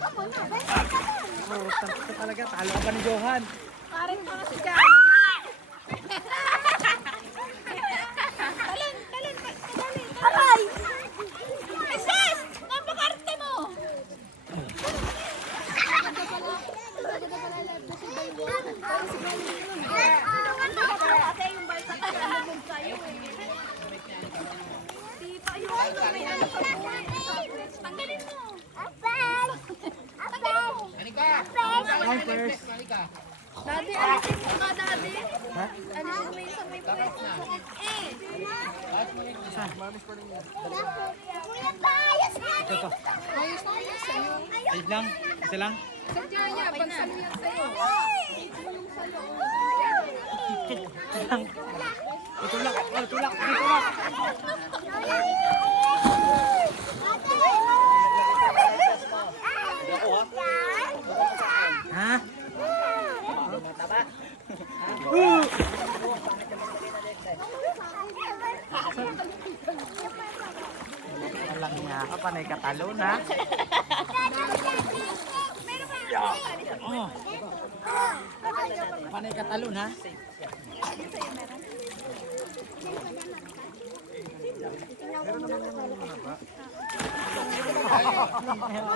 Oh, tangkot ka talaga. Talo ka pa ni Johan. Parang mga si Jan. Talon. Aray! Isis! Napakarte mo! Kasi yung balsa ka nalubog sa'yo eh. Tita, yung may ano sa buhay. Tanggalin mo. Time first. Daddy, alisin mo ka, Daddy. Ha? Alisin mo yung sa may puwet. Ito to. Ayos na yun sa'yo. Ayos lang. Isa lang. Sadya niya, bansan mo yan sa'yo. Itulak. Itulak. Itulak. Ha? Walang nga ka, panay katalon ha? Oh. Panay katalon ha?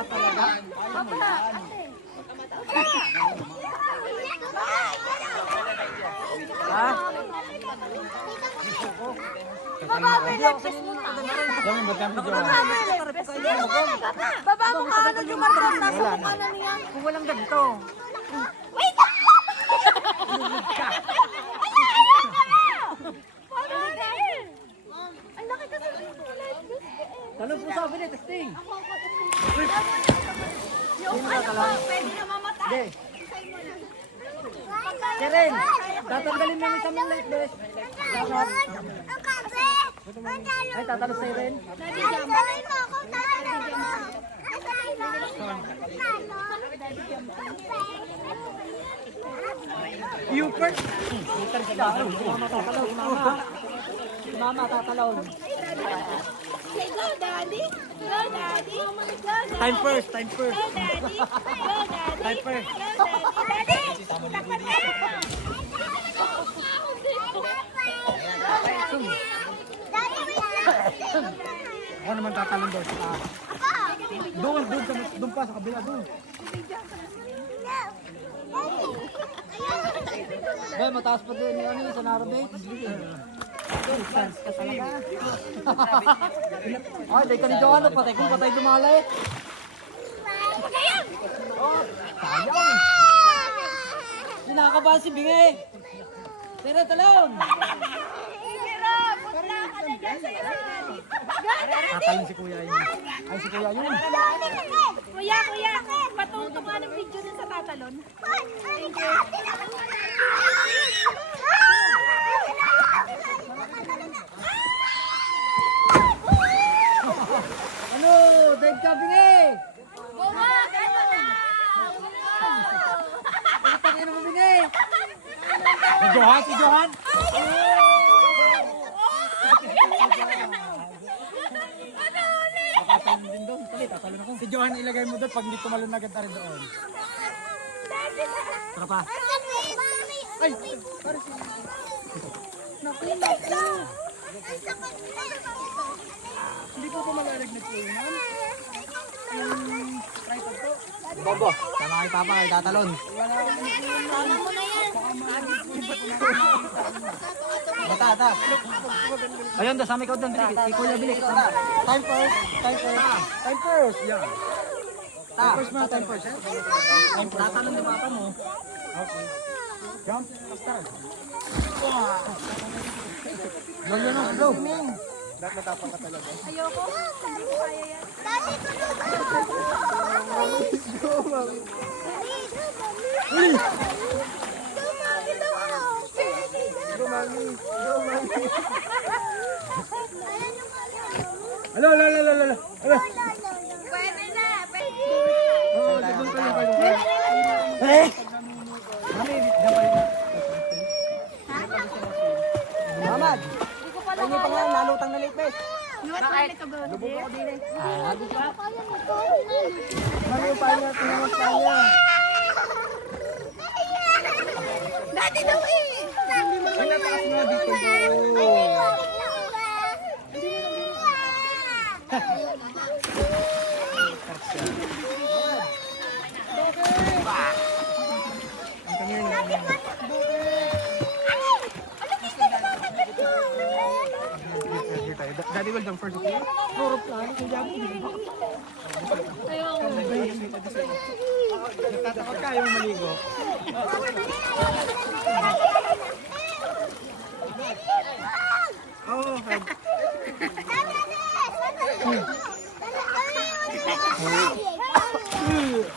Talaga? Ha? Yung magkano Johan? Baba mo ka agad yung markot. Nasa mukha na niya. Kung walang ganito. Wait! Ang laki kasi dito. Talon po sabi niya, testing. Yung ano mo, pwede na mamatay. Hindi. Karen, tatanggalin mo yung isang light vest. Dapat. Ay, tatalon sa'yo rin. You first. Mama tatalon, mama. Mama tatalon. Say go, Daddy. Go, Daddy. Go, Daddy. Time first, time first. Go, Daddy. Go, Daddy. Time first. Go, Daddy. Daddy. Ako naman tatalon doon sa taas. Doon pa sa kabila doon. Ba, mataas pa doon yung ano, sa Narabate. Chance ka talaga. Ay, dahil ka ni Johan, patay kung patay dumalay. Sayang. Sinakabahan si Bingay. Tira, talon. Tatalon si Kuya yun. Ay, si Kuya yun. Kuya, patutong nga ng video dun sa tatalon. Thank you. Ano? Dahil ka, Bingay. Patay mo, Bingay. Si Johan, si Johan. Tatalon din doon. Tali, tatalon ako. Si Johan ilagay mo doon pag hindi tumalon na agad rin doon. Tara pa. Ay! Para si... Naku. Hindi ko pa malalagnat po yun. Tripod po. Bobo, tama kay Papa kay tatalon. Tama mo na yan. Ata. Ayun, dasama ikaw doon. Ikuya bilik. Time first. Time first. Yeah. Time first mo, time first. Tatalon ng Papa mo. Okay. Jump. Start. Lolo na, bro. Dapat matapang ka talaga. Ayoko. Hindi ko kaya yan. Alo. Pwede na. Oh, dito kayo. Eh! Mami, dapat. Mamad. Hindi ko pala Ano pa nga, nalutang na late best. No, What wanted to go there? Mario pa niya, tinanong pa niya. Dati daw eh! Ay, nataas mo dito daw. Ang kanya niya. Daddy will jump first, okay? Puro plan. Natatakot ka, ayaw maligo. Oh, okay.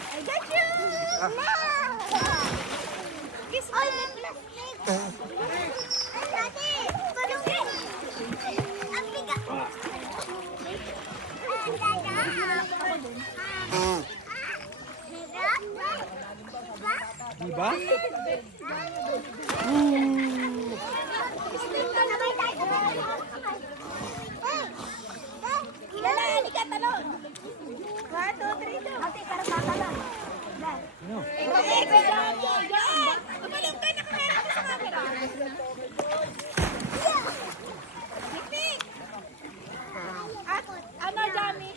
I got you! Kiss me! Daddy! Ang bigat! Diba? Lala, halika, talon! 1, 2, 3, go! Ate, parang tatala. Okay, tumalong ka, nakaharap ka sa camera. Tik-tik! At, ano, Jami?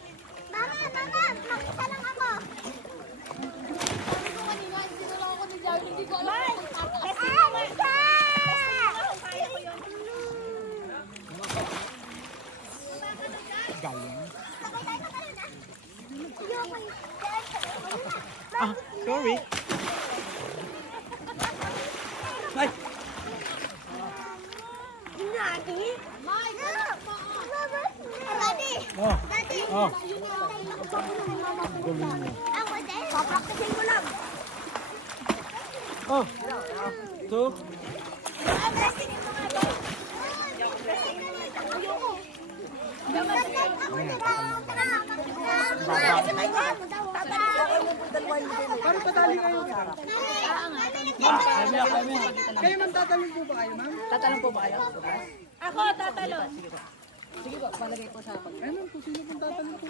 Mama, makita lang ako. May! Testing mo nga. Testing mo nga kung kaya ko yun. Ah, sorry. Ay! Daddy? Daddy? Oh, Daddy? oh. Ako din? Papraktisin ko lang. Oh. Two. Testingin mo nga ba? Ayoko. Parang patali kayo. Kayo man tatalong po ba kayo, ma'am? Tatanong po ba kayo? Ako, tatalon. Sige po, palagay po sa pag... Ayun, kung sino pong tatalong po.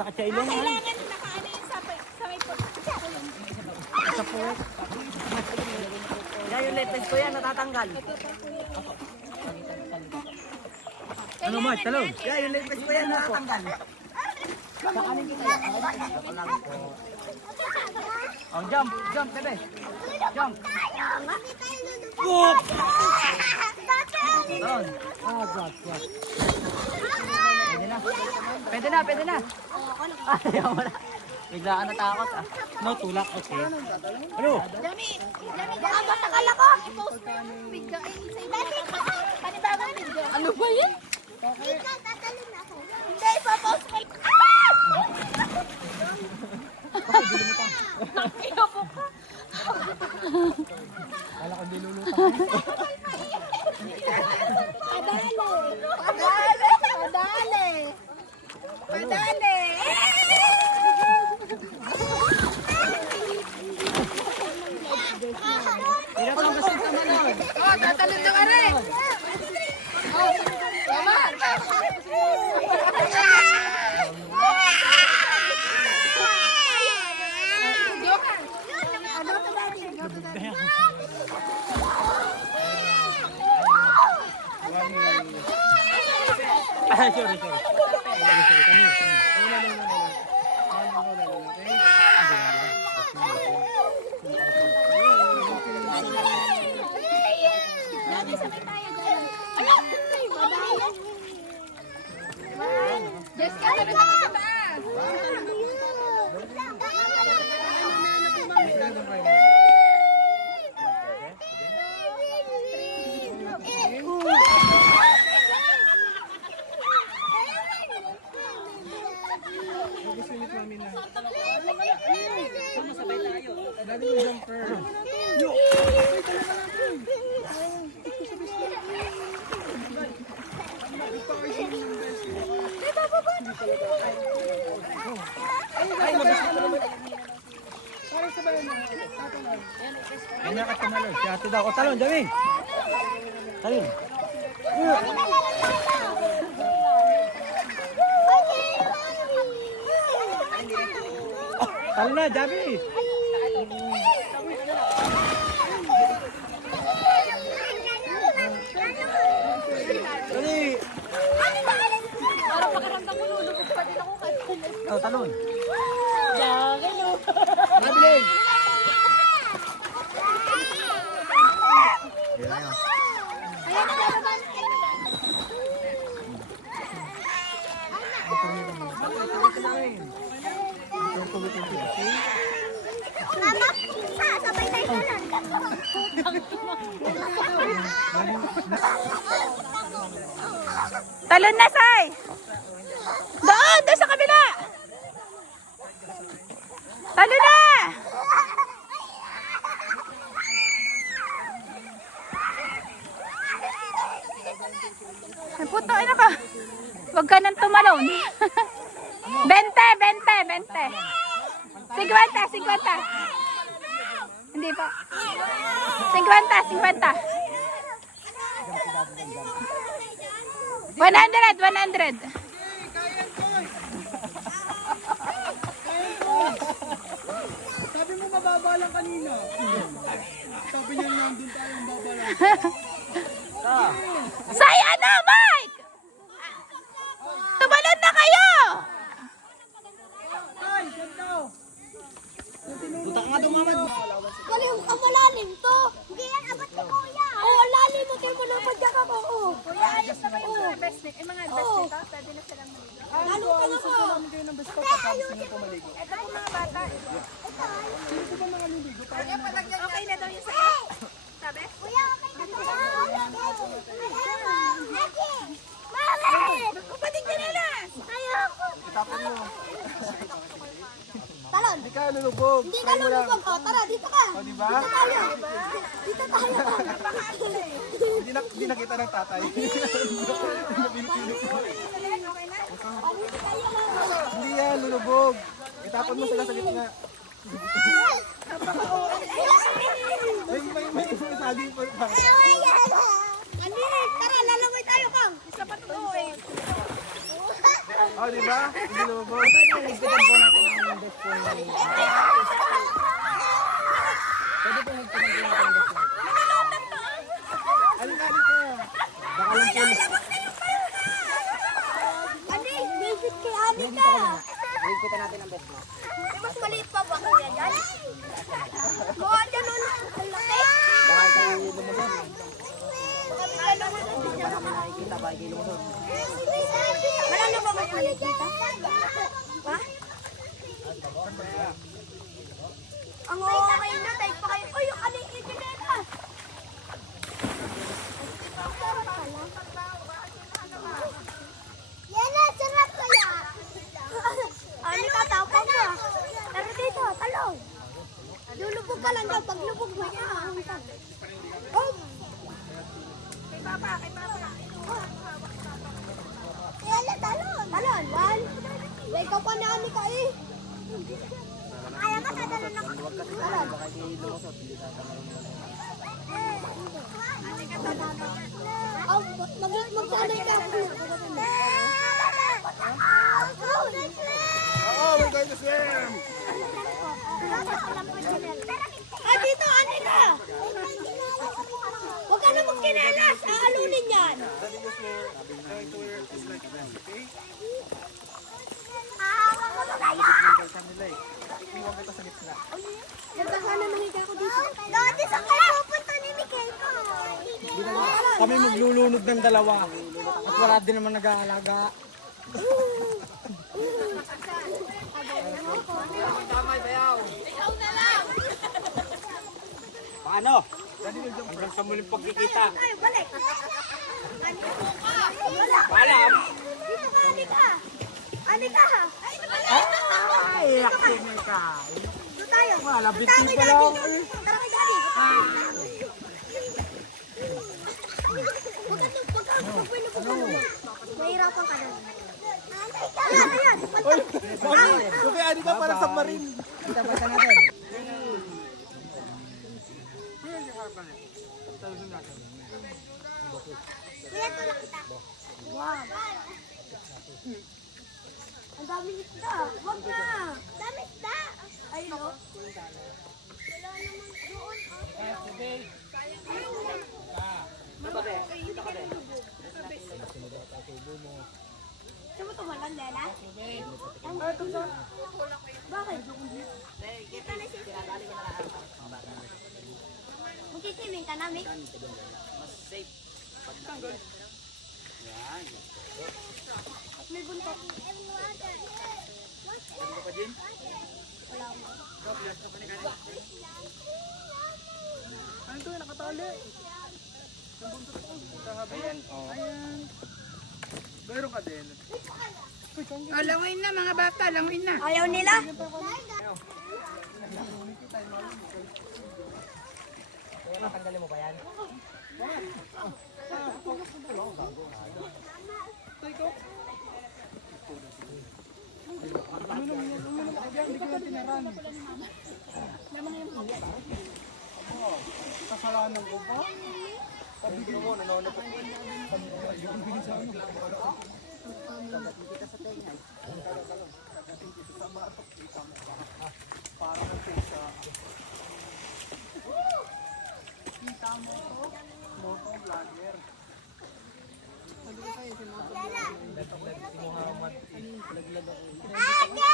Sakit sa ilong, ma'am. Kailangan nakaano yun sa may Sa puwet. Yan yung latest ko yan, natatanggal. Ano, Mark? Talong. Yan yung latest ko yan, natatanggal. Oh, jump, jump, bebe. Jump. Boop! Doon. Ah, God. Pwede na. Pwede na, pwede na. Ayaw mo na. Bigla ka natakot ah. No, tulak. Okay. Ano? Dami, ang matakal ako. I-post mo yung video. Ay, isa yung panibagong video. Ano ba yan? Ikaw, tatalon ako. Hindi, ipopost mo. Iyopo ka. Kala ko dilulutang. Padali. Tinatang kasi sa manod. Oh, tatalon yung are. Oh, tama. Joker. Ano to dati? Ay, sorry. Sorry, kami. Dati sabay tayo dyan. Ano? Padali. Jessica, sabi na sa taas. Gusto namin na. Sabay tayo. Daddy will jump first. Yo! Ay, mabasa ka naman. Ganyan ka tumalon. Si ate daw. O, talon, Jamie. Talon. Talon na, Jamie. Dali. Parang pakiramdam mo, lulubog pa din ako kahit O, talon. Hello. Mabilis. Yan na. Ayan na, babalik ka na. Mama, sabay tayo doon. Talon na, Sai! Doon sa kabila! Talon na! Ay, puto, ina ka. Huwag ka nang tumalon. 20, 20, 20. 50, 50. Hindi pa. 50, 50. 100, 100. Sabi mo mababa lang kanina. Sabi niya nandun tayo mababa lang. Say ano, Mike? Tumalon na kayo! Ay, ganda. Punta ka nga doon, Mamad. Wala yung malalim to. Hindi yan abot ni Kuya. Oo, lalim mo. Tingnan mo lang pa dyan ako. Kuya, ayos na kayo mga best mate. Yung mga best mate, pwede na silang maligo. Lalo ka na ko. Kayo ng best papa, tapos sino pumaligo. Ito po mga bata. Sino po ba mga liligo? Okay na daw yung sayo. Sabi? Kuya, okay na to. Mami! Pwede ka na. Ayoko. Itapon mo. Talon. Hindi ka lulubog. Hindi ka lulubog. O, tara, dito ka. O, diba? Dito tayo. Dito tayo. Hindi nakita ng tatay. Hindi yan, lulubog. Itapon mo sila sa gitna. May saging pa pa. Tara, lalaway tayo, Kang. Isa pa to eh. O, diba? Hindi lulubog. Alin-alin ko. Baka lang pulis. Ani, visit kay Anika. Kita natin ang best mo. Mas maliit pa ba kuya dyan? Mukha dyan nun. Ang laki. Baka kayo lumusog. Nakikita ba? Kayo lumusog. Marami ba mas maliit dito? Ha? Ang okay na. Tayo pa kayo. Uy, yung aling ikineta. Yan na, sarap kaya. Anika, tapang mo. Tara dito, talong. Lulubog ka lang daw. Pag lubog mo, ahangkan. Oh! Kay Papa, kay Papa. Yan na, talon. Talon, one. May ikaw pa na Anika eh. Kaya ka, tatalon ako. Talon. Oh, magsanay ka. Oh, we're going to swim! Ah, dito, Anika! Huwag ka na magkinelas! Aalunin yan! Iwan kita sa gitna. Baka na mahiga ko dito. Dati sa kaya pupunta ni Miguel ko. Kami maglulunod ng dalawa. At wala din naman nag-aalaga. Paano? Hanggang sa muling pagkikita. Ay, balik! Paalam! Dito ka, Anika! Anika ha! Ay, yakin ka. Dito tayo! Wala, Punta binti kay pa Daddy. lang. Tara kay Daddy! Huwag ka na. Nahihirapan ka na. Ayan, ayan! Oy, mami, yung kay Anika parang submarine. Kita pa natin. Kuya, tulong kita. Wow. Ang dami isda. Huwag na. Dami isda. Ayun o. Wala naman doon. Gusto mo tumalan, Lela? Bakit? Kita na siya. Magsisiming ka namin. Mas safe. Yan. At may buntot. Ano pa din? Wala mo. Ano ito? Nakatali. Ayan. Ayan. Mayroon ka din. Langoy na mga bata, langoy na. Ayaw nila. Natanggalin mo ba yan? Kasalanan ko ba? Pabigyan mo, nanonood ako. Parang ang pesa. Kita mo to? Moto vlogger. Si Muhammad. Laglag ako. Ate!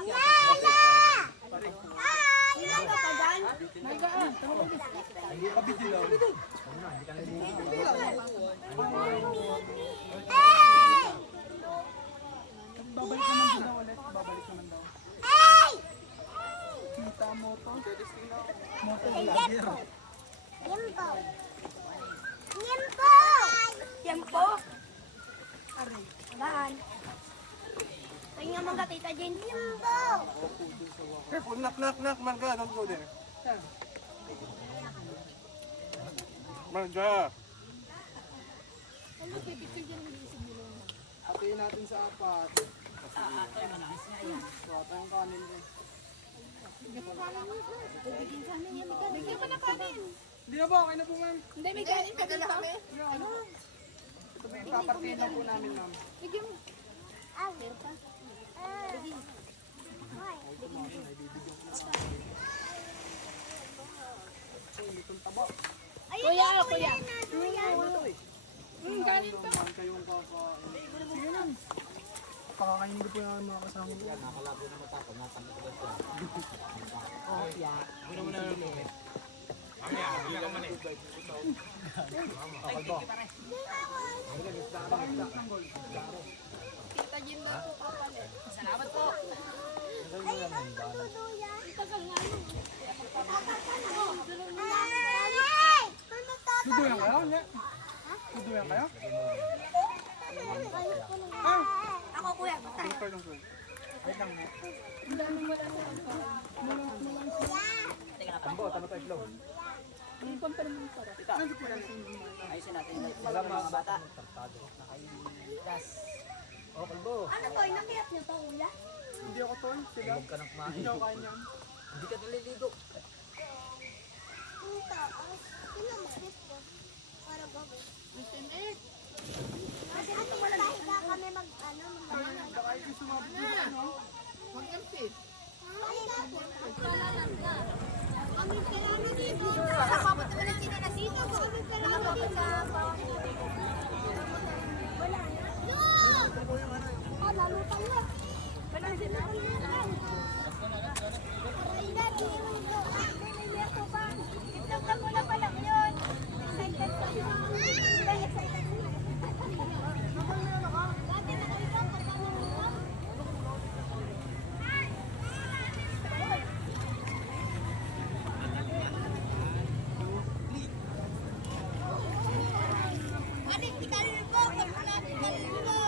Lela! Ilan ka pa dyan? Kabitilaw. Hey! Babalik naman daw ulit. Babalik naman daw. Hey! Kita mo to? Moto Tiempo. vlogger. Tiempo. Tiempo. Tiempo? Aray. Dahan. Tingnan mo ka, Tita Jen. Tiempo. Careful, knock, Marga, don't go there. Marga. Atiin natin sa apat. So, ito yung kanin din. Bigyan mo na kanin. Hindi na ba? Okay na po, ma'am. Hindi, may kanin ka dito. Ito po yung papartiin lang po namin, ma'am. Bigyan mo. Kuya, kuya. Kanin to. Naman kayong kakain. Sige na. Pakakainin ko po yung mga kasama ko. Nakalabo na matapos. Natanggal ko siya. Oh, yeah. Muna muna lang po. Tita Jin daw po papalit. Salamat po. Ay, ang patutuya. Itagal nga nun. Ay! Ano to? Duduyan kayo? Hindi. Duduyan kayo? Ako, kuya. Basta. Super lang po. Ay, lang mo. Tambo, tama tayo flow. Ayusin natin. Wala mga bata. Nakailas. Oh, kalbo. Ano to? Inakiyat niyo to, kuya? Hindi ako tol. Sila. Huwag ka nang kumain. Hindi ako kain yan. Hindi ka naliligo. Ano to? Sino mag-kiss ko? Para bago. Kasi ito malahiga kami mag-ano. Baka yung sumabot dito, ano? Huwag yung fit. Kami pala na dito. Nakapapot naman ang sinilas dito. Kami pala na dito. Wala na. No! Ah, lalo pala. Wala na. Ay, dati. Ito pa. Itlog ka muna pa lang yun. Excited ka. Dahil excited ka. Dati na kayo ka. Pagkaman mo. Adik, di kalian po. Wala di kalian po.